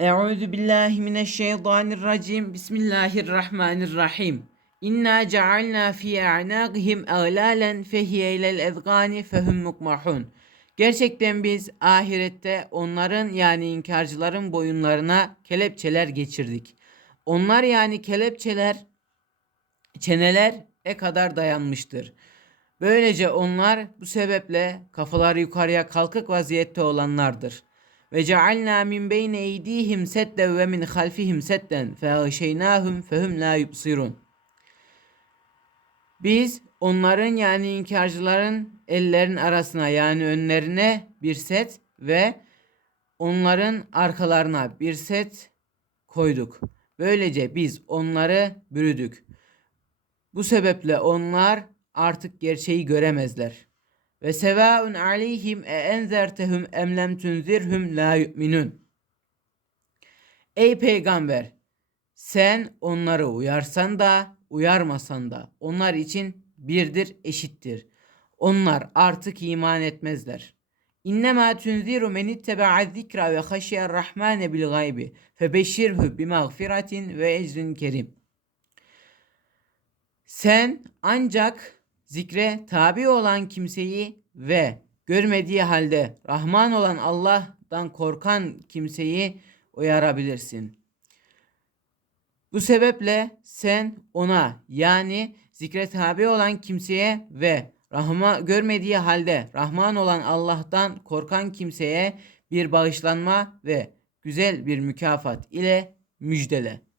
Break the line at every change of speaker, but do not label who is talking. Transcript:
Euzu billahi mineşşeytanirracim. Bismillahirrahmanirrahim. İnna cealna fi a'naqihim ağlalen fehiye ilel ezgani fehum mukmahun. Gerçekten biz ahirette onların yani inkarcıların boyunlarına kelepçeler geçirdik. Onlar yani kelepçeler çeneler e kadar dayanmıştır. Böylece onlar bu sebeple kafaları yukarıya kalkık vaziyette olanlardır. Ve cealna min beyne eydihim sedden ve min halfihim sedden feğşeynahum fehum la yubsirun. Biz onların yani inkarcıların ellerin arasına yani önlerine bir set ve onların arkalarına bir set koyduk. Böylece biz onları bürüdük. Bu sebeple onlar artık gerçeği göremezler. Ve sevaun aleyhim e enzertehum em lem tunzirhum la yu'minun. Ey peygamber sen onları uyarsan da uyarmasan da onlar için birdir eşittir. Onlar artık iman etmezler. İnnemâ tunziru men itteba'a zikra ve haşiyar rahmane bil gaybi febeşşirhu bimağfiratin ve ecrin kerim. Sen ancak zikre tabi olan kimseyi ve görmediği halde Rahman olan Allah'tan korkan kimseyi uyarabilirsin. Bu sebeple sen ona yani zikre tabi olan kimseye ve rahma görmediği halde Rahman olan Allah'tan korkan kimseye bir bağışlanma ve güzel bir mükafat ile müjdele.